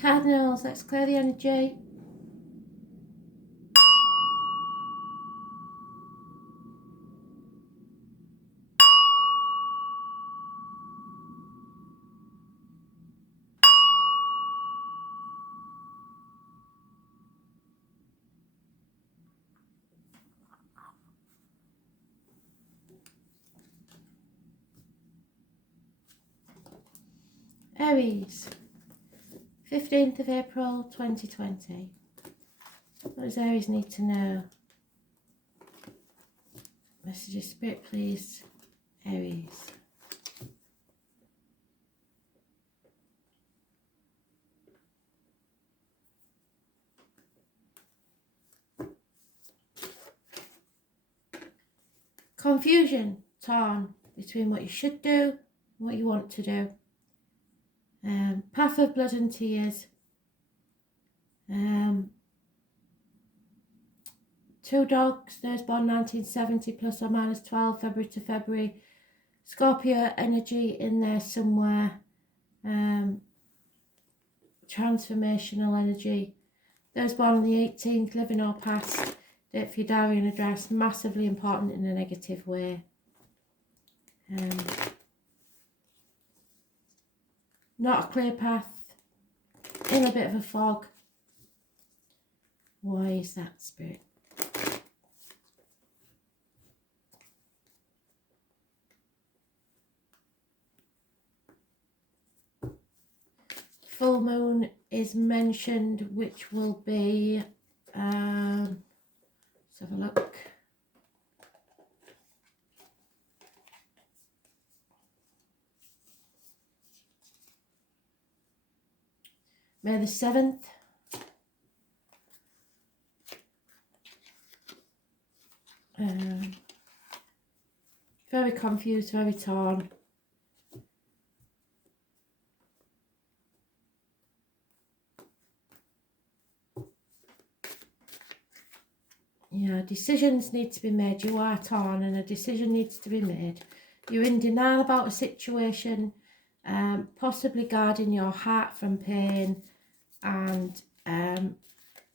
Cardinals, let's clear the energy. Aries, 15th of April 2020. What does Aries need to know? Messages, Spirit, please. Aries. Confusion, torn between what you should do and what you want to do. Path of blood and tears. Two dogs, those born 1970 plus or minus 12, February to February. Scorpio energy in there somewhere. Transformational energy. Those born on the 18th, living or past. Date for your diary and address. Massively important in a negative way. Not a clear path. In a bit of a fog. Why is that, Spirit? Full moon is mentioned, which will be, let's have a look. May the 7th. Very confused, very torn. Yeah, decisions need to be made. You are torn and a decision needs to be made. You're in denial about a situation, possibly guarding your heart from pain and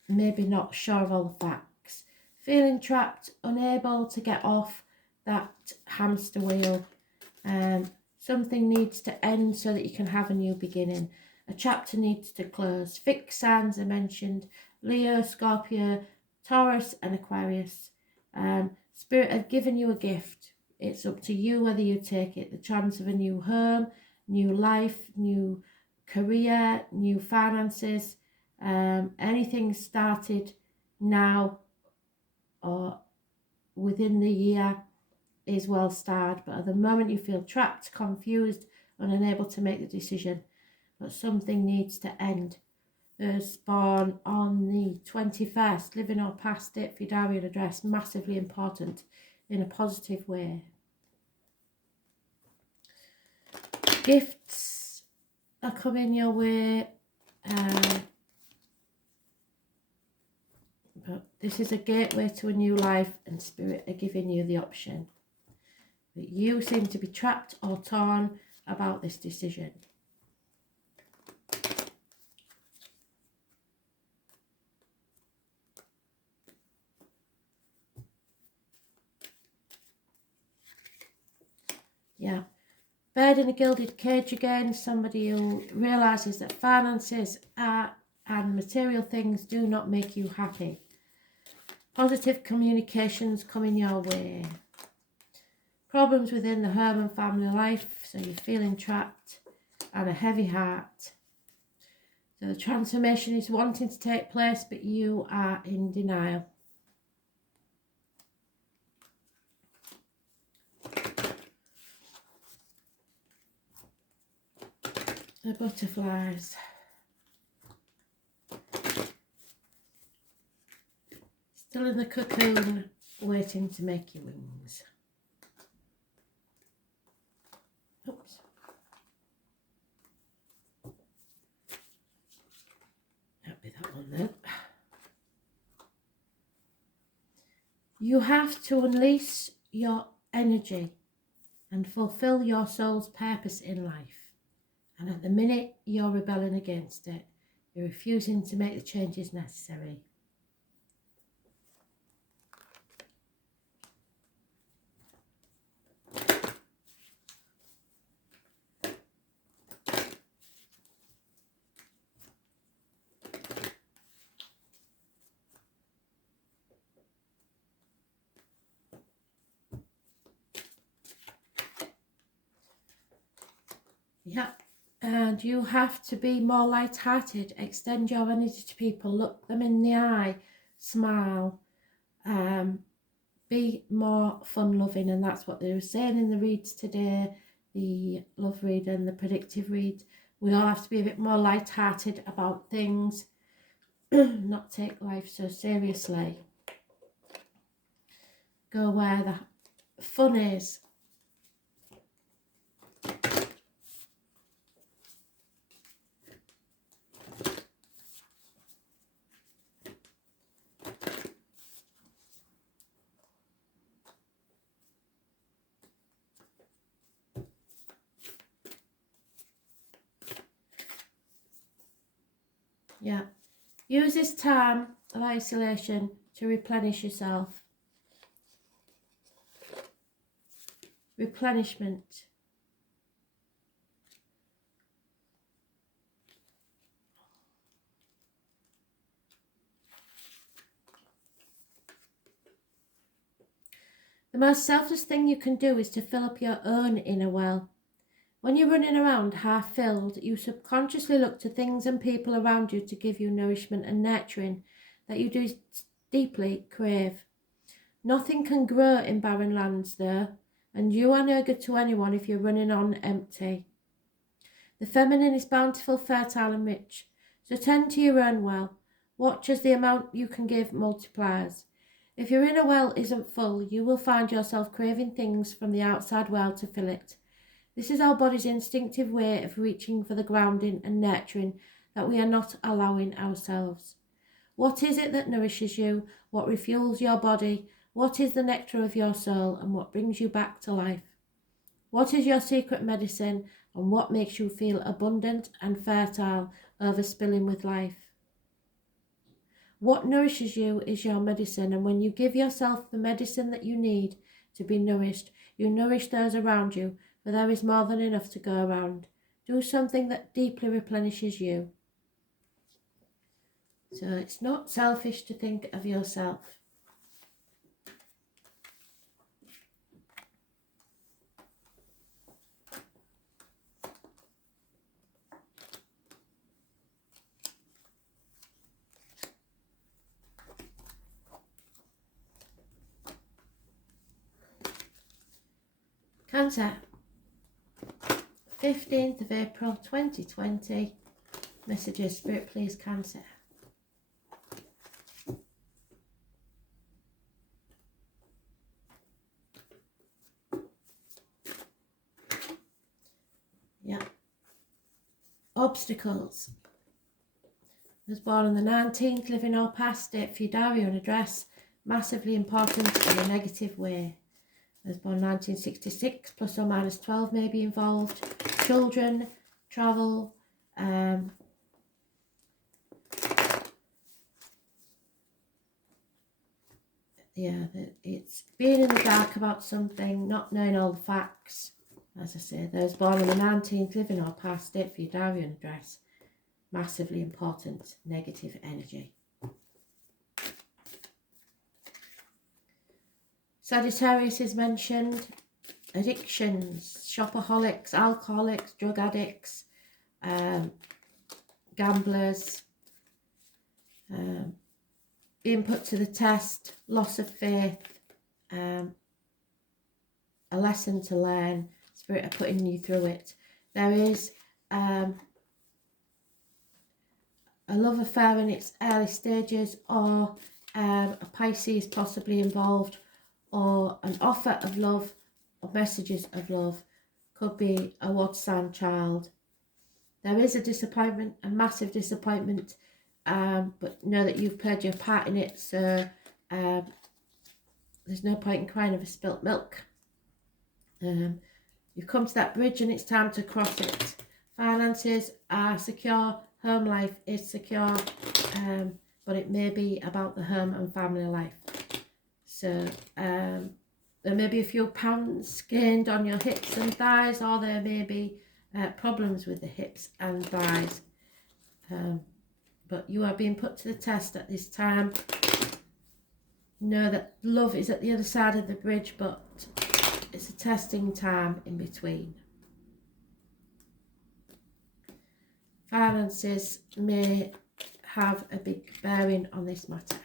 maybe not sure of all the facts. Feeling trapped, unable to get off that hamster wheel. Something needs to end so that you can have a new beginning. A chapter needs to close. Fixed signs are mentioned. Leo, Scorpio, Taurus and Aquarius. Spirit have given you a gift. It's up to you whether you take it. The chance of a new home, new life, new career, new finances. Anything started now or within the year is well starred. But at the moment you feel trapped, confused and unable to make the decision. But something needs to end. Those born on the 21st, living or past, date for your diary and address, massively important in a positive way. Gifts are coming your way, but this is a gateway to a new life and Spirit are giving you the option. But you seem to be trapped or torn about this decision. Yeah, bird in a gilded cage again. Somebody who realises that finances and material things do not make you happy. Positive communications coming your way. Problems within the home and family life, so you're feeling trapped and a heavy heart. So the transformation is wanting to take place, but you are in denial. The butterflies. Still in the cocoon, waiting to make your wings. Oops. That'll be that one then. You have to unleash your energy and fulfill your soul's purpose in life. And at the minute you're rebelling against it. You're refusing to make the changes necessary. Yeah, and you have to be more light-hearted. Extend your energy to people. Look them in the eye. Smile. Be more fun-loving, and that's what they were saying in the reads today, the love read and the predictive read. We all have to be a bit more light-hearted about things, not take life so seriously. Go where the fun is. Yeah. Use this time of isolation to replenish yourself. Replenishment. The most selfless thing you can do is to fill up your own inner well. When you're running around half-filled, you subconsciously look to things and people around you to give you nourishment and nurturing that you do deeply crave. Nothing can grow in barren lands, though, and you are no good to anyone if you're running on empty. The feminine is bountiful, fertile and rich, so tend to your own well. Watch as the amount you can give multiplies. If your inner well isn't full, you will find yourself craving things from the outside well to fill it. This is our body's instinctive way of reaching for the grounding and nurturing that we are not allowing ourselves. What is it that nourishes you? What refuels your body? What is the nectar of your soul, and what brings you back to life? What is your secret medicine, and what makes you feel abundant and fertile, overspilling with life? What nourishes you is your medicine, and when you give yourself the medicine that you need to be nourished, you nourish those around you, for there is more than enough to go around. Do something that deeply replenishes you. So it's not selfish to think of yourself. Cancer, 15th of April 2020. Messages, Spirit, please, Cancer. Yeah. Obstacles. I was born on the 19th, living or past, date for your diary and address. Massively important in a negative way. I was born 1966, plus or minus 12 may be involved. Children, travel, yeah, it's being in the dark about something, not knowing all the facts. As I say, those born on the 19th, living or past, date for your diary and address. Massively important, negative energy. Sagittarius is mentioned. Addictions, shopaholics, alcoholics, drug addicts, gamblers, being put to the test, loss of faith, a lesson to learn, Spirit are putting you through it. There is a love affair in its early stages, or a Pisces possibly involved, or an offer of love or messages of love. Could be a water sign child. There is a disappointment, a massive disappointment, but know that you've played your part in it, so there's no point in crying over spilt milk. You've come to that bridge and it's time to cross it. Finances are secure, home life is secure, but it may be about the home and family life. So there may be a few pounds gained on your hips and thighs, or there may be problems with the hips and thighs. But you are being put to the test at this time. Know that love is at the other side of the bridge, but it's a testing time in between. Finances may have a big bearing on this matter.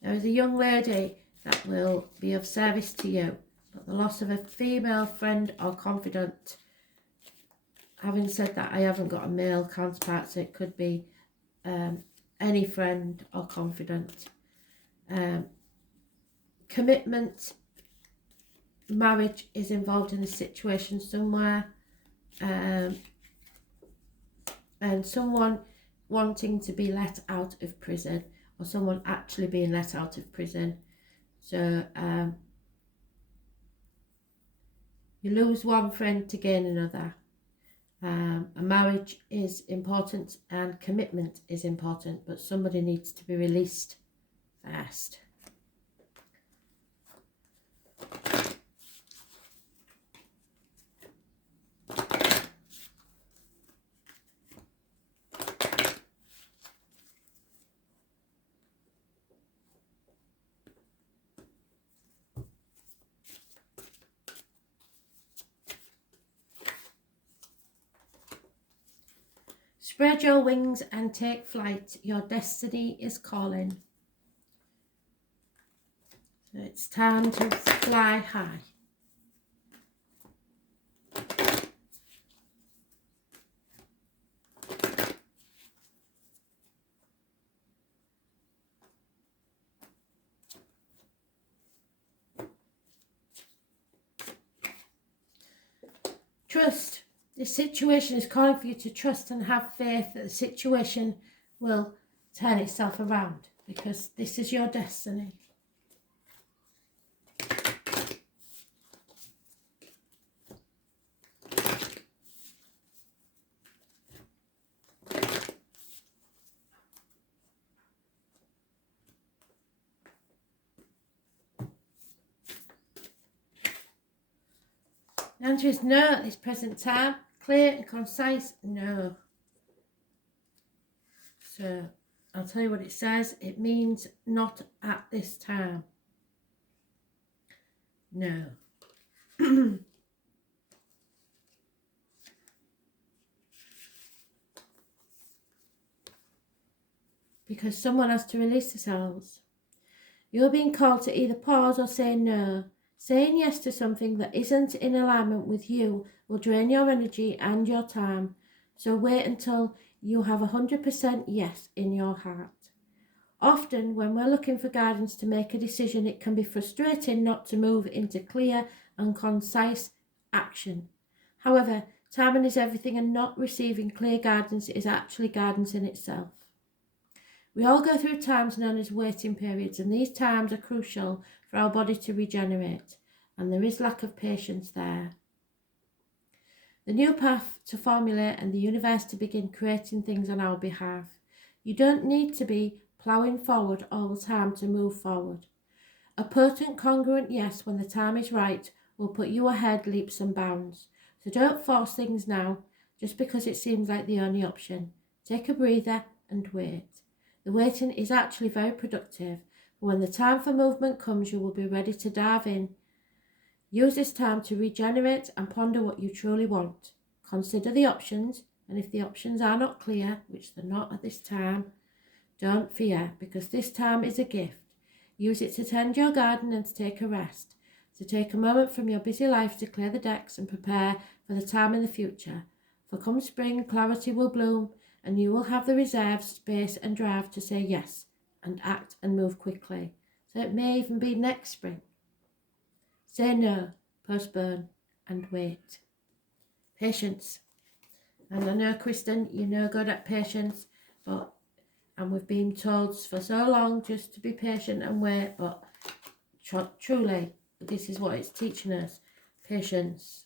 There is a young lady that will be of service to you, but the loss of a female friend or confidant. Having said that, I haven't got a male counterpart, so it could be any friend or confidant. Commitment, marriage is involved in a situation somewhere, and someone wanting to be let out of prison, or someone actually being let out of prison. So you lose one friend to gain another. A marriage is important and commitment is important, but somebody needs to be released first. Spread your wings and take flight. Your destiny is calling. So it's time to fly high. Trust. This situation is calling for you to trust and have faith that the situation will turn itself around, because this is your destiny. The answer is no at this present time. Clear and concise, no. So I'll tell you what it says. It means not at this time. No. Because someone has to release themselves. You're being called to either pause or say no. Saying yes to something that isn't in alignment with you will drain your energy and your time. So wait until you have 100% yes in your heart. Often, when we're looking for guidance to make a decision, it can be frustrating not to move into clear and concise action. However, timing is everything, and not receiving clear guidance is actually guidance in itself. We all go through times known as waiting periods, and these times are crucial for our body to regenerate, and there is lack of patience there. The new path to formulate and the universe to begin creating things on our behalf. You don't need to be ploughing forward all the time to move forward. A potent, congruent yes when the time is right will put you ahead leaps and bounds. So don't force things now just because it seems like the only option. Take a breather and wait. The waiting is actually very productive, but when the time for movement comes, you will be ready to dive in. Use this time to regenerate and ponder what you truly want. Consider the options, and if the options are not clear, which they're not at this time, don't fear, because this time is a gift. Use it to tend your garden and to take a rest, to take a moment from your busy life to clear the decks and prepare for the time in the future. For come spring, clarity will bloom, and you will have the reserve, space and drive to say yes and act and move quickly. So it may even be next spring. Say no, postpone and wait. Patience. And I know, Kristen, you're no good at patience, and we've been told for so long just to be patient and wait, but truly, this is what it's teaching us. Patience.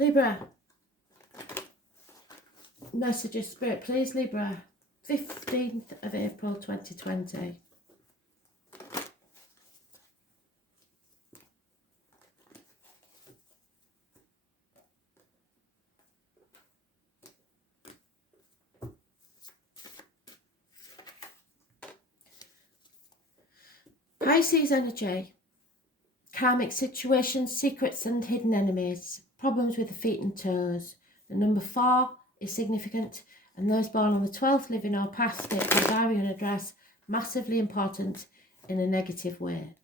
Libra, message of spirit, please, Libra. 15th of April 2020. Pisces energy. Karmic situations, secrets and hidden enemies. Problems with the feet and toes. The number 4 is significant, and those born on the 12th living or past state by diary and address, massively important in a negative way.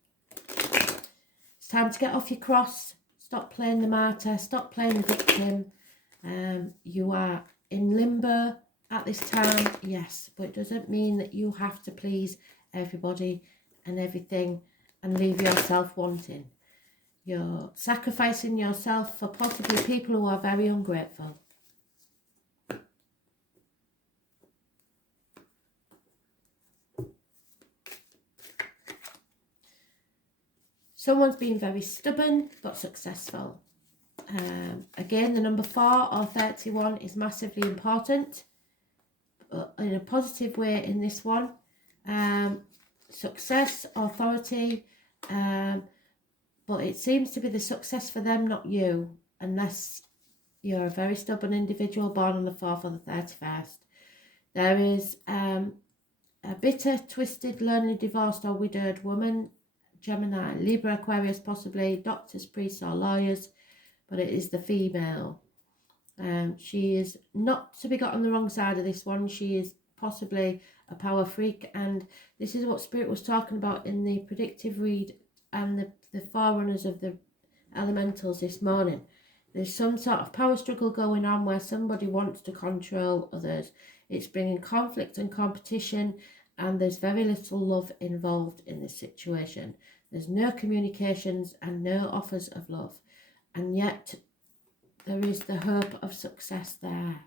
It's time to get off your cross. Stop playing the martyr. Stop playing the victim. You are in limbo at this time, yes, but it doesn't mean that you have to please everybody and everything and leave yourself wanting. You're sacrificing yourself for possibly people who are very ungrateful. Someone's been very stubborn but successful. Again, the number 4 or 31 is massively important, but in a positive way in this one. Success, authority, but it seems to be the success for them, not you, unless you're a very stubborn individual born on the 4th or the 31st. There is a bitter, twisted, lonely, divorced or widowed woman, Gemini, Libra, Aquarius, possibly doctors, priests or lawyers, but it is the female. She is not to be got on the wrong side of this one. She is possibly a power freak, and this is what Spirit was talking about in the predictive read and the forerunners of the elementals this morning. There's some sort of power struggle going on where somebody wants to control others. It's bringing conflict and competition, and there's very little love involved in this situation. There's no communications and no offers of love, and yet there is the hope of success there.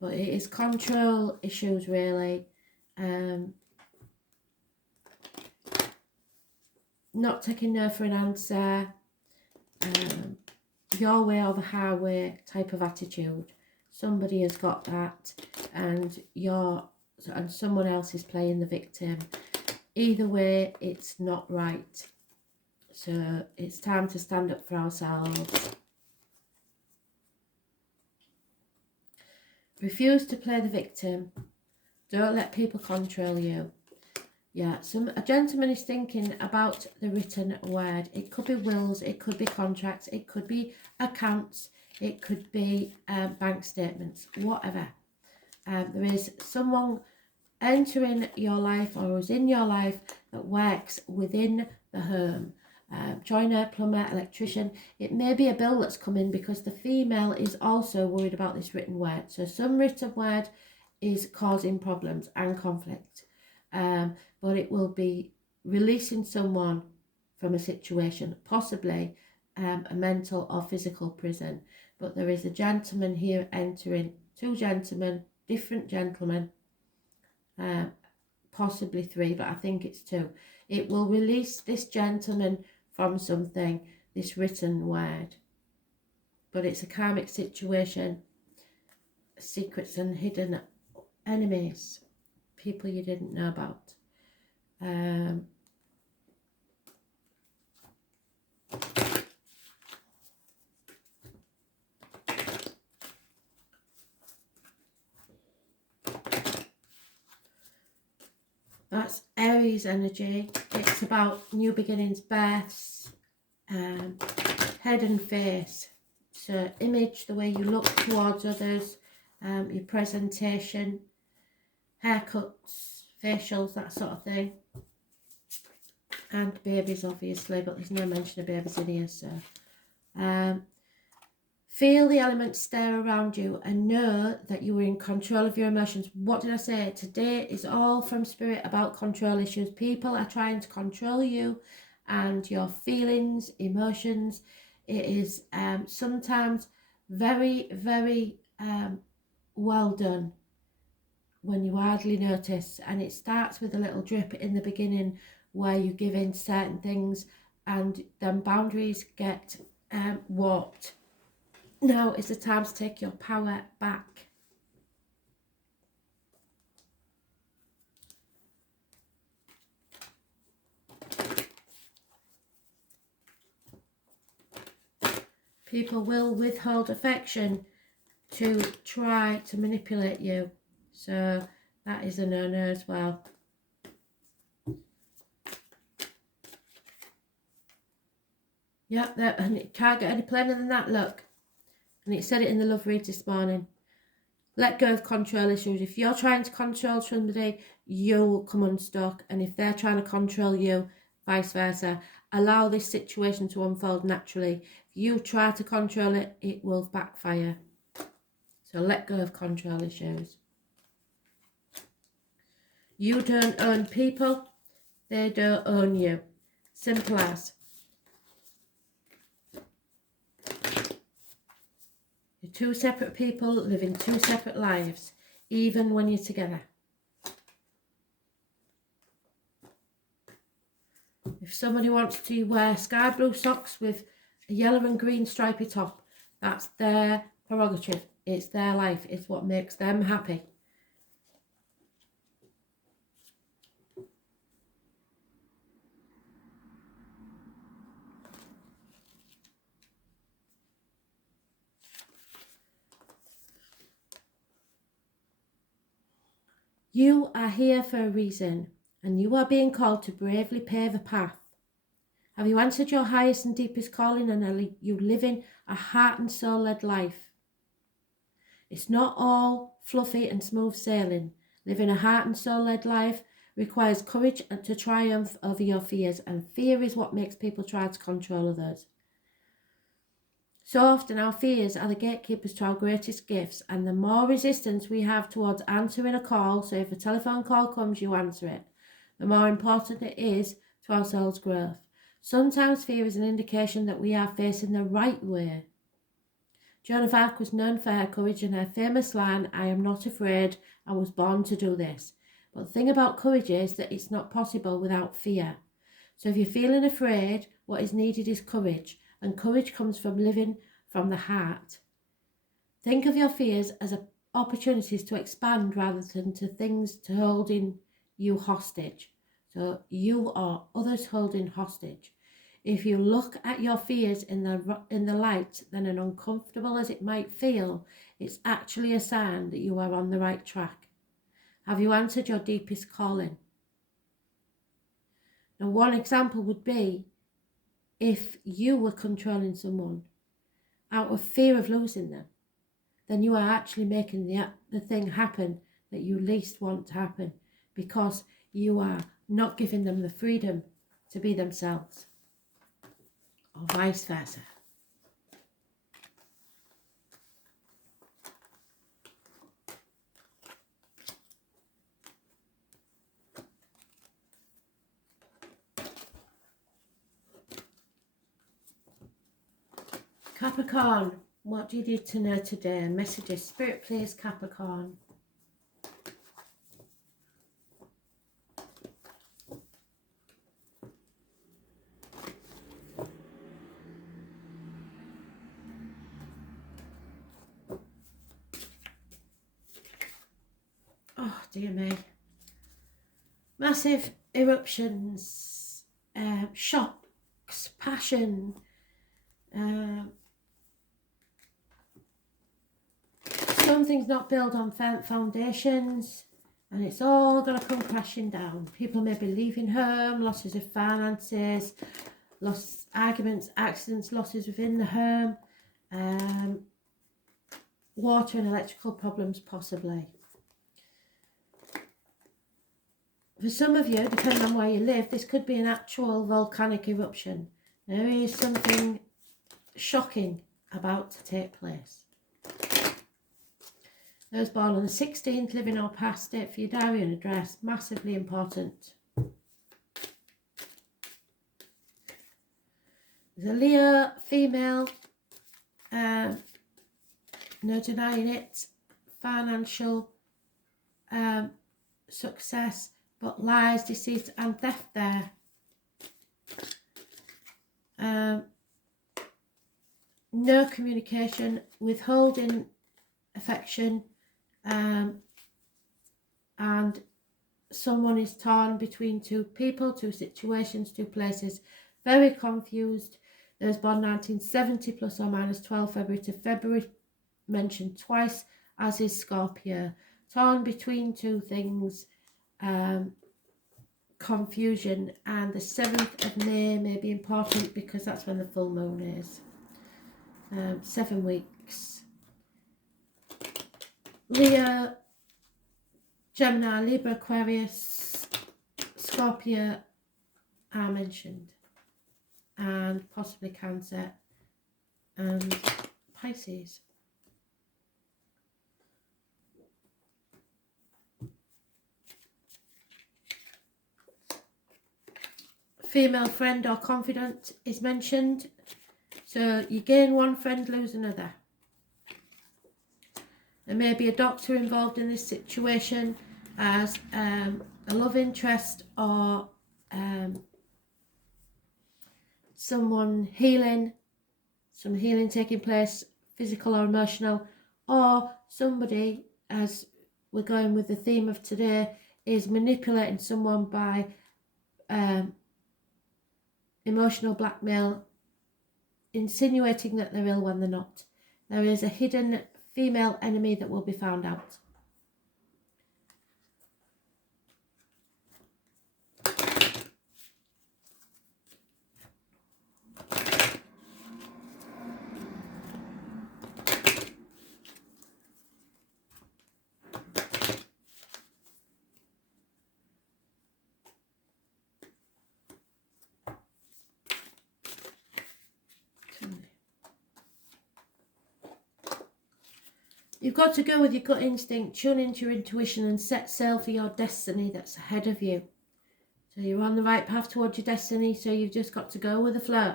But it is control issues, really. Not taking no for an answer. Your way or the highway type of attitude. Somebody has got that, and someone else is playing the victim. Either way, it's not right. So it's time to stand up for ourselves. Refuse to play the victim. Don't let people control you. Yeah, a gentleman is thinking about the written word. It could be wills, it could be contracts, it could be accounts, it could be bank statements, whatever. There is someone entering your life or who's in your life that works within the home. Joiner, plumber, electrician. It may be a bill that's come in because the female is also worried about this written word. So some written word is causing problems and conflict. But it will be releasing someone from a situation, possibly a mental or physical prison. But there is a gentleman here entering, 2 gentlemen, different gentlemen, possibly 3, but I think it's 2. It will release this gentleman from something, this written word. But it's a karmic situation, secrets and hidden enemies, people you didn't know about. That's Aries energy. It's about new beginnings, births, head and face. So image, the way you look towards others, your presentation, haircuts, facials, that sort of thing. And babies, obviously, but there's no mention of babies in here. So feel the elements stir around you and know that you are in control of your emotions. What did I say? Today is all from Spirit about control issues. People are trying to control you and your feelings, emotions. It is sometimes very, very well done when you hardly notice. And it starts with a little drip in the beginning where you give in certain things and then boundaries get warped. Now is the time to take your power back. People will withhold affection to try to manipulate you. So that is a no-no as well. Yep, and it can't get any plainer than that, look. And it said it in the love read this morning. Let go of control issues. If you're trying to control somebody, you'll come unstuck. And if they're trying to control you, vice versa. Allow this situation to unfold naturally. If you try to control it, it will backfire. So let go of control issues. You don't own people. They don't own you. Simple as. You're two separate people living two separate lives, even when you're together. If somebody wants to wear sky blue socks with a yellow and green stripy top, that's their prerogative. It's their life. It's what makes them happy. You are here for a reason, and you are being called to bravely pave a path. Have you answered your highest and deepest calling, and are you living a heart and soul-led life? It's not all fluffy and smooth sailing. Living a heart and soul-led life requires courage to triumph over your fears, and fear is what makes people try to control others. So often our fears are the gatekeepers to our greatest gifts, and the more resistance we have towards answering a call, so if a telephone call comes, you answer it, the more important it is to our soul's growth. Sometimes fear is an indication that we are facing the right way. Joan of Arc was known for her courage and her famous line, "I am not afraid, I was born to do this." But the thing about courage is that it's not possible without fear. So if you're feeling afraid, what is needed is courage. And courage comes from living from the heart. Think of your fears as opportunities to expand rather than to things to holding you hostage. So you are others holding hostage. If you look at your fears in the light, then as uncomfortable as it might feel, it's actually a sign that you are on the right track. Have you answered your deepest calling? Now, one example would be if you were controlling someone out of fear of losing them, then you are actually making the thing happen that you least want to happen, because you are not giving them the freedom to be themselves, or vice versa. Capricorn, what do you need to know today? Messages, Spirit, please, Capricorn. Oh, dear me. Massive eruptions, shocks, passion, something's not built on foundations, and it's all going to come crashing down. People may be leaving home, losses of finances, arguments, accidents, losses within the home, water and electrical problems possibly. For some of you, depending on where you live, this could be an actual volcanic eruption. There is something shocking about to take place. Those born on the 16th, living or past it, for your diary and address, massively important. There's a Leo female, no denying it, financial success, but lies, deceit and theft there. no communication, withholding affection, and someone is torn between two people, two situations, two places, very confused. There's born 1970 plus or minus 12 February to February, mentioned twice, as is Scorpio. Torn between two things, confusion, and the 7th of May may be important because that's when the full moon is. 7 weeks. Leo, Gemini, Libra, Aquarius, Scorpio are mentioned, and possibly Cancer and Pisces. Female friend or confidant is mentioned. So you gain one friend, lose another. There may be a doctor involved in this situation as a love interest or someone healing, some healing taking place, physical or emotional, or somebody, as we're going with the theme of today, is manipulating someone by emotional blackmail, insinuating that they're ill when they're not. There is a hidden female enemy that will be found out. You've got to go with your gut instinct, tune into your intuition and set sail for your destiny that's ahead of you. So you're on the right path towards your destiny, so you've just got to go with the flow.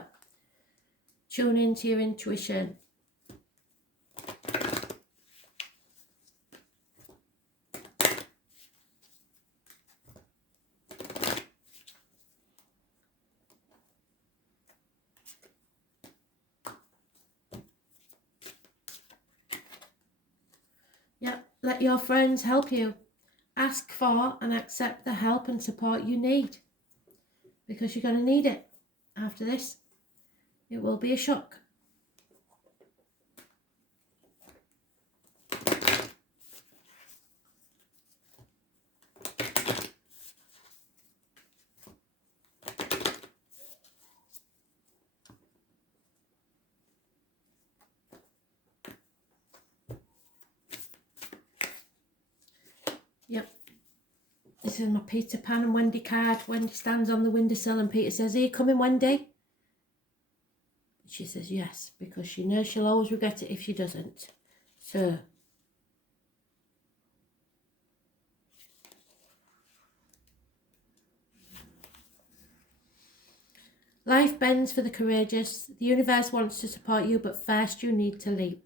Tune into your intuition. Let your friends help you. Ask for and accept the help and support you need, because you're going to need it after this. It will be a shock. Yep. This is my Peter Pan and Wendy card. Wendy stands on the windowsill and Peter says, "Are you coming, Wendy?" She says yes, because she knows she'll always regret it if she doesn't. So, life bends for the courageous. The universe wants to support you, but first you need to leap.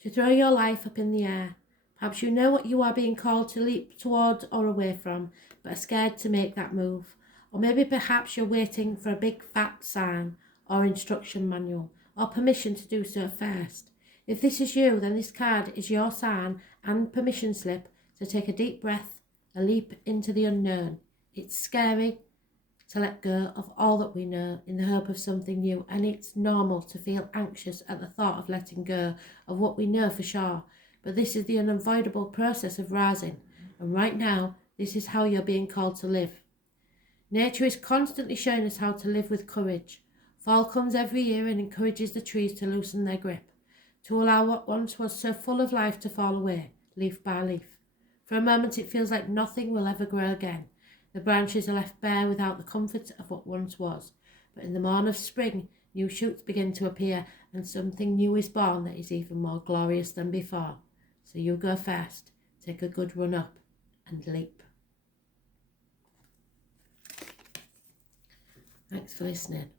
To throw your life up in the air. Perhaps you know what you are being called to leap towards or away from, but are scared to make that move. Or maybe perhaps you're waiting for a big fat sign or instruction manual or permission to do so first. If this is you, then this card is your sign and permission slip to take a deep breath, a leap into the unknown. It's scary to let go of all that we know in the hope of something new, and it's normal to feel anxious at the thought of letting go of what we know for sure. But this is the unavoidable process of rising, and right now, this is how you're being called to live. Nature is constantly showing us how to live with courage. Fall comes every year and encourages the trees to loosen their grip, to allow what once was so full of life to fall away, leaf by leaf. For a moment it feels like nothing will ever grow again. The branches are left bare without the comfort of what once was. But in the morn of spring, new shoots begin to appear, and something new is born that is even more glorious than before. So you go first, take a good run up, and leap. Thanks for listening.